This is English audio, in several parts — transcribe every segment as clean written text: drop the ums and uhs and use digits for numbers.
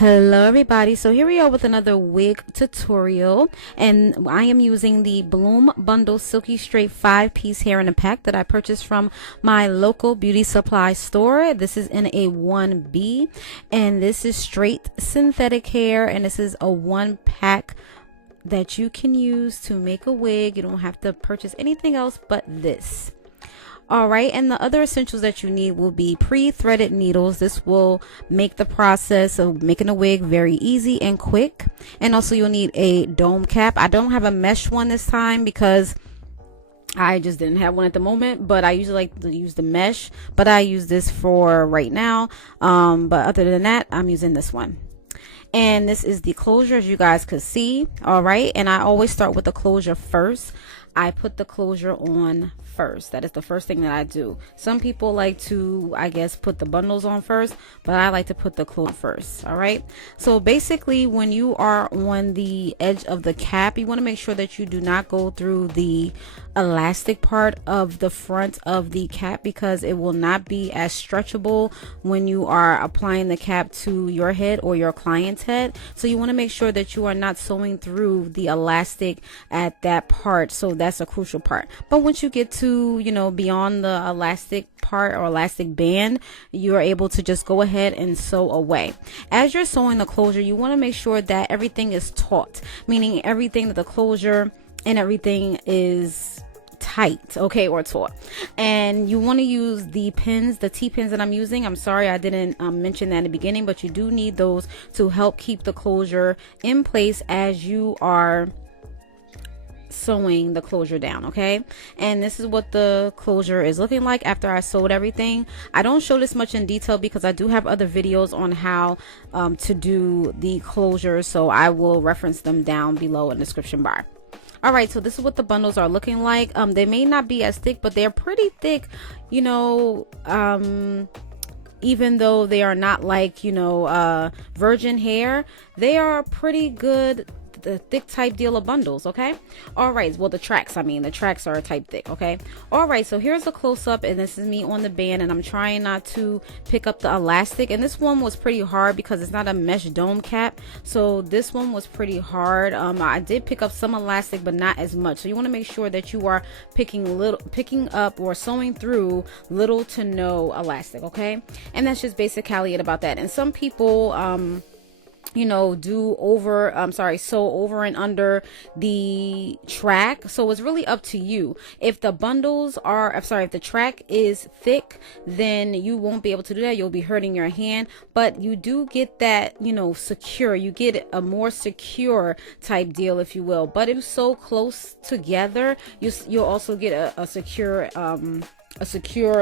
Hello everybody, so here we are with another wig tutorial, and I am using the Bloom Bundle Silky Straight 5-piece hair in a pack that I purchased from my local beauty supply store. This is in a 1B, and this is straight synthetic hair, and this is a 1-pack that you can use to make a wig. You don't have to purchase anything else but this. Alright, and the other essentials that you need will be pre-threaded needles. This will make the process of making a wig very easy and quick. And also you'll need a dome cap. I don't have a mesh one this time because I just didn't have one at the moment, but I usually like to use the mesh, but I use this for right now. But other than that, I'm using this one. And this is the closure, as you guys could see. Alright, and I always start with the closure first. I put the closure on first. That is the first thing that I do. Some people like to, I guess, put the bundles on first, but I like to put the closure first. All right, so basically when you are on the edge of the cap, you want to make sure that you do not go through the elastic part of the front of the cap, because it will not be as stretchable when you are applying the cap to your head or your client's head. So you want to make sure that you are not sewing through the elastic at that part. So that's a crucial part. But once you get to, you know, beyond the elastic part or elastic band, you are able to just go ahead and sew away. As you're sewing the closure, you want to make sure that everything is taut, meaning everything that the closure and everything is tight, okay, or taut. And you want to use the pins, the T-pins that I'm using. I'm sorry I didn't mention that in the beginning, but you do need those to help keep the closure in place as you are sewing the closure down. Okay, and this is what the closure is looking like after I sewed everything. I don't show this much in detail because I do have other videos on how to do the closure, so I will reference them down below in the description bar. All right, so this is what the bundles are looking like. They may not be as thick, but they're pretty thick, you know, even though they are not like, you know, virgin hair, they are pretty good, the thick type deal of bundles. Okay, all right, well, the tracks are a type thick. Okay, all right, so here's a close-up, and this is me on the band, and I'm trying not to pick up the elastic. And this one was pretty hard because it's not a mesh dome cap, so this one was pretty hard. I did pick up some elastic, but not as much. So you want to make sure that you are picking up or sewing through little to no elastic. Okay, and that's just basically it about that. And some people you know, sew over and under the track. So it's really up to you. If the bundles are, if the track is thick, then you won't be able to do that. You'll be hurting your hand, but you do get that, you know, secure. You get a more secure type deal, if you will. But if so close together, you'll also get a secure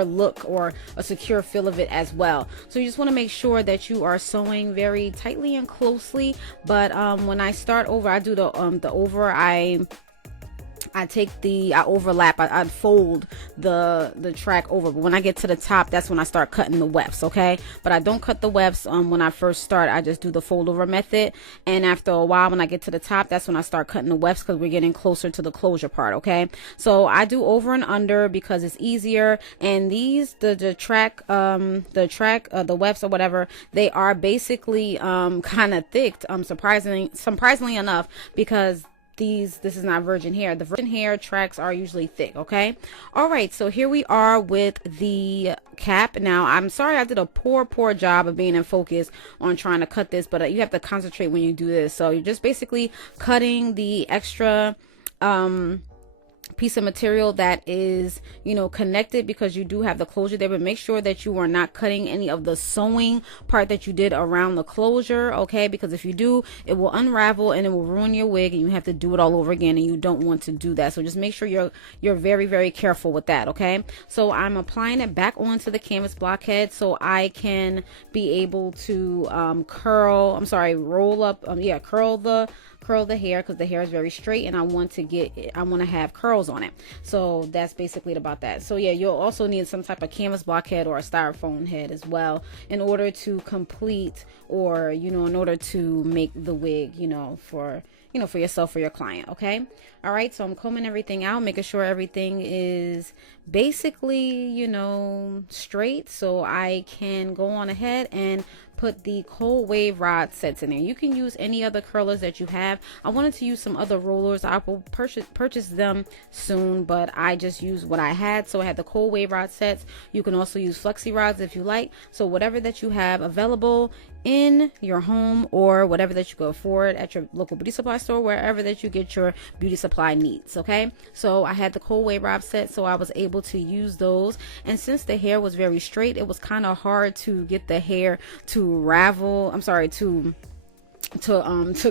look or a secure feel of it as well. So you just want to make sure that you are sewing very tightly and closely. But when I start over, I do the over, I overlap, I fold the track over, but when I get to the top, that's when I start cutting the wefts. Okay, but I don't cut the wefts when I first start. I just do the fold over method, and after a while, when I get to the top, that's when I start cutting the wefts, because we're getting closer to the closure part. Okay, so I do over and under because it's easier. And these the wefts or whatever, they are basically kind of thick, surprisingly enough, because this is not virgin hair. The virgin hair tracks are usually thick. Okay, all right, so here we are with the cap. Now I'm sorry I did a poor job of being in focus on trying to cut this, but you have to concentrate when you do this. So you're just basically cutting the extra piece of material that is, you know, connected, because you do have the closure there. But make sure that you are not cutting any of the sewing part that you did around the closure. Okay, because if you do, it will unravel and it will ruin your wig, and you have to do it all over again, and you don't want to do that. So just make sure you're very careful with that. Okay, so I'm applying it back onto the canvas blockhead so I can be able to curl the hair, because the hair is very straight and I want to have curls on it. So that's basically it about that. So yeah, you'll also need some type of canvas blockhead or a styrofoam head as well in order to complete, or, you know, in order to make the wig, you know, for you know, for yourself or your client. Okay. All right. So I'm combing everything out, making sure everything is basically, you know, straight, so I can go on ahead and put the cold wave rod sets in there. You can use any other curlers that you have. I wanted to use some other rollers. I will purchase them soon, but I just used what I had. So I had the cold wave rod sets. You can also use flexi rods if you like. So whatever that you have available in your home, or whatever that you can afford at your local beauty supply store, wherever that you get your beauty supply needs. Okay, so I had the cold wave rod set, so I was able to use those. And since the hair was very straight, it was kind of hard to get the hair to ravel, to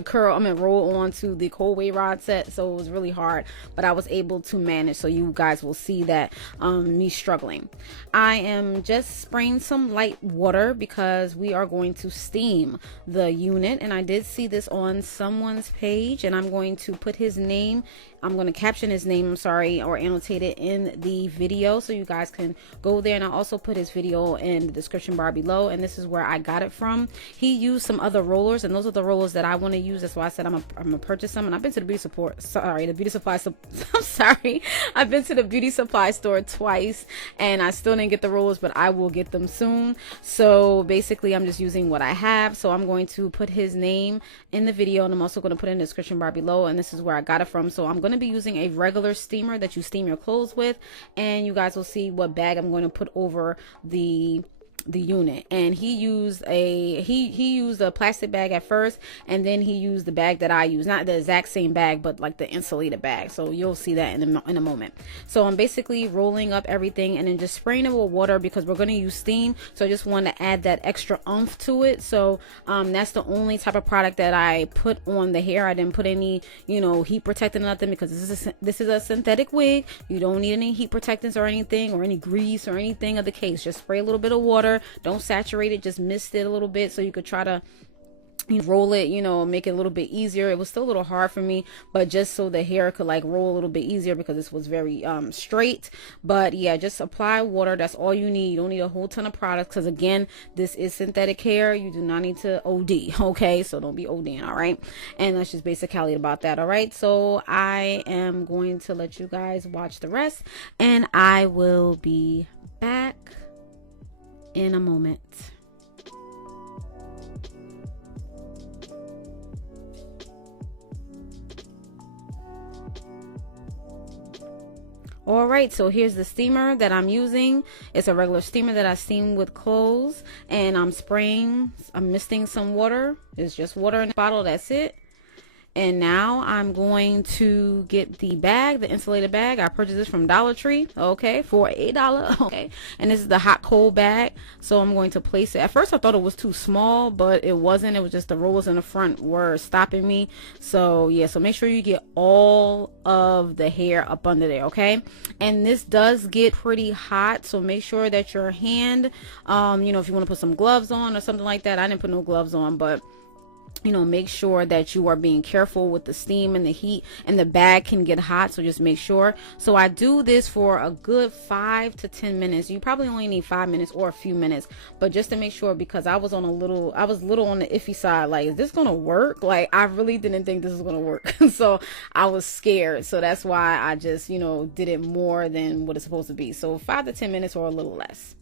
curl, roll onto the cold wave rod set. So it was really hard, but I was able to manage. So you guys will see that me struggling. I am just spraying some light water because we are going to steam the unit, and I did see this on someone's page, and I'm going to put his name, I'm going to caption his name, or annotate it in the video so you guys can go there. And I'll also put his video in the description bar below, and this is where I got it from. He used some other rollers, and those are the rollers that I want to use. That's why I said I'm gonna purchase some. And I've been to the beauty supply I've been to the beauty supply store twice, and I still didn't get the rollers, but I will get them soon. So basically I'm just using what I have. So I'm going to put his name in the video, and I'm also going to put it in the description bar below, and this is where I got it from. So I'm going to be using a regular steamer that you steam your clothes with, and you guys will see what bag I'm going to put over the unit. And he used a plastic bag at first, and then he used the bag that I use, not the exact same bag, but like the insulated bag. So you'll see that in a moment. So I'm basically rolling up everything and then just spraying it with water because we're going to use steam. So I just want to add that extra oomph to it. So that's the only type of product that I put on the hair. I didn't put any, you know, heat protectant or nothing, because this is a synthetic wig. You don't need any heat protectants or anything, or any grease or anything of the case. Just spray a little bit of water. Don't saturate it, just mist it a little bit so you could try to roll it, you know, make it a little bit easier. It was still a little hard for me, but just so the hair could like roll a little bit easier, because this was very straight. But yeah, just apply water. That's all you need. You don't need a whole ton of products, because again, this is synthetic hair. You do not need to OD. Okay, so don't be ODing. All right, and that's just basically about that. All right, so I am going to let you guys watch the rest, and I will be back in a moment. All right, so here's the steamer that I'm using. It's a regular steamer that I steam with clothes, and I'm misting some water. It's just water in the bottle, that's it. And now I'm going to get the bag, the insulated bag. I purchased this from Dollar Tree, okay, for $8, okay. And this is the hot cold bag. So I'm going to place it. At first I thought it was too small, but it wasn't. It was just the rollers in the front were stopping me. So yeah, so make sure you get all of the hair up under there, okay. And this does get pretty hot, so make sure that your hand, you know, if you want to put some gloves on or something like that. I didn't put no gloves on, but you know, make sure that you are being careful with the steam and the heat, and the bag can get hot, so just make sure. So I do this for a good 5 to 10 minutes. You probably only need 5 minutes or a few minutes, but just to make sure, because I was a little on the iffy side, like, is this gonna work? Like, I really didn't think this was gonna work. So I was scared, so that's why I just, you know, did it more than what it's supposed to be. So 5 to 10 minutes or a little less.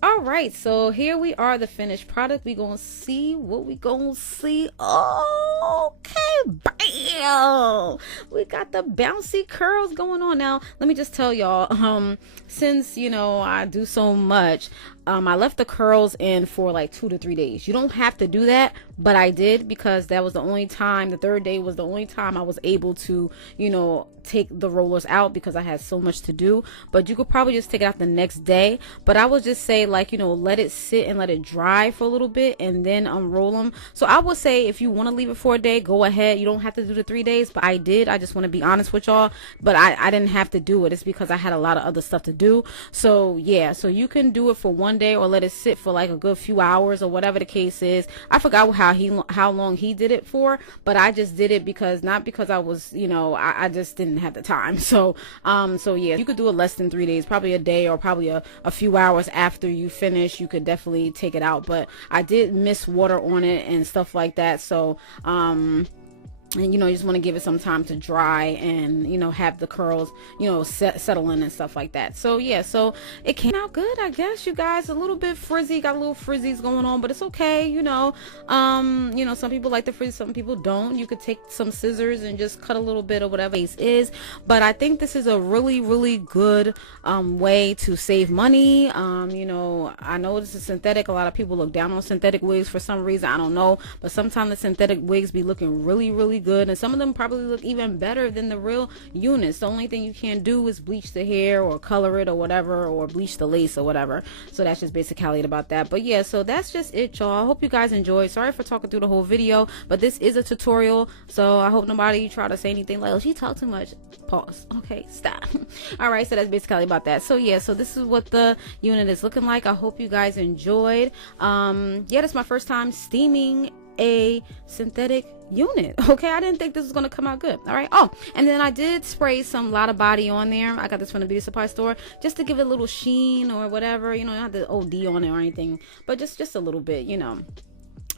All right, so here we are, the finished product. We gonna see what we gonna see. Okay, bam, we got the bouncy curls going on. Now let me just tell y'all, since, you know, I do so much, I left the curls in for like 2 to 3 days. You don't have to do that, but I did, because that was the only time, the third day was the only time I was able to, you know, take the rollers out, because I had so much to do. But you could probably just take it out the next day. But I would just say, like, you know, let it sit and let it dry for a little bit, and then unroll them. So I would say, if you want to leave it for a day, go ahead. You don't have to do the 3 days, but I did. I just want to be honest with y'all, but I didn't have to do it. It's because I had a lot of other stuff to do. So yeah, so you can do it for 1 day, or let it sit for like a good few hours, or whatever the case is. I forgot how long he did it for, but I just did it because, not because I was, you know, I just didn't have the time. So so yeah, you could do it less than 3 days, probably a day, or probably a few hours after you finish. You could definitely take it out, but I did miss water on it and stuff like that. So and you know, you just want to give it some time to dry and, you know, have the curls, you know, settle in and stuff like that. So yeah, so it came out good, I guess, you guys. A little bit frizzy, got a little frizzies going on, but it's okay, you know. You know, some people like the frizzy, some people don't. You could take some scissors and just cut a little bit of whatever it is, but I think this is a really good way to save money. You know, I know this is synthetic. A lot of people look down on synthetic wigs for some reason, I don't know, but sometimes the synthetic wigs be looking really good, and some of them probably look even better than the real units. The only thing you can't do is bleach the hair or color it or whatever, or bleach the lace or whatever. So that's just basically it about that. But yeah, so that's just it, y'all. I hope you guys enjoyed. Sorry for talking through the whole video, but this is a tutorial, so I hope nobody try to say anything like, oh, she talked too much. Pause. Okay, stop. All right, so that's basically about that. So yeah, so this is what the unit is looking like. I hope you guys enjoyed. Yeah, that's my first time steaming a synthetic unit. Okay, I didn't think this was gonna come out good. All right. Oh, and then I did spray some Lotta body on there. I got this from the beauty supply store just to give it a little sheen or whatever, you know, not the OD on it or anything, but just a little bit, you know.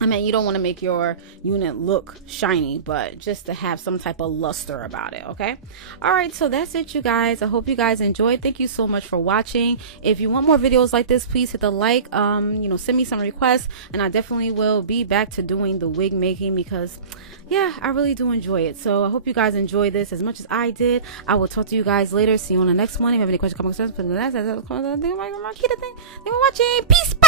I mean, you don't want to make your unit look shiny, but just to have some type of luster about it, okay? All right, so that's it, you guys. I hope you guys enjoyed. Thank you so much for watching. If you want more videos like this, please hit the like. You know, send me some requests, and I definitely will be back to doing the wig making because, yeah, I really do enjoy it. So I hope you guys enjoy this as much as I did. I will talk to you guys later. See you on the next one. If you have any questions, comments, put in the next. Thank you for watching. Peace. Bye.